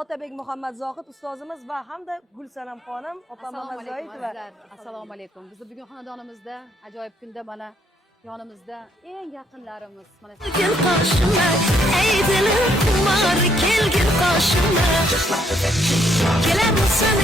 Otabek Muhammad Zohid ustozimiz va hamda Gulsanam xonim, opam Mamazoitova. Assalomu alaykum. Biz bugun xonadonimizda ajoyib kunda mana yonimizda eng yaqinlarimiz mana Kelgin qoshimda, ey dilim xumor, kelgin qoshimda. Kelarmisan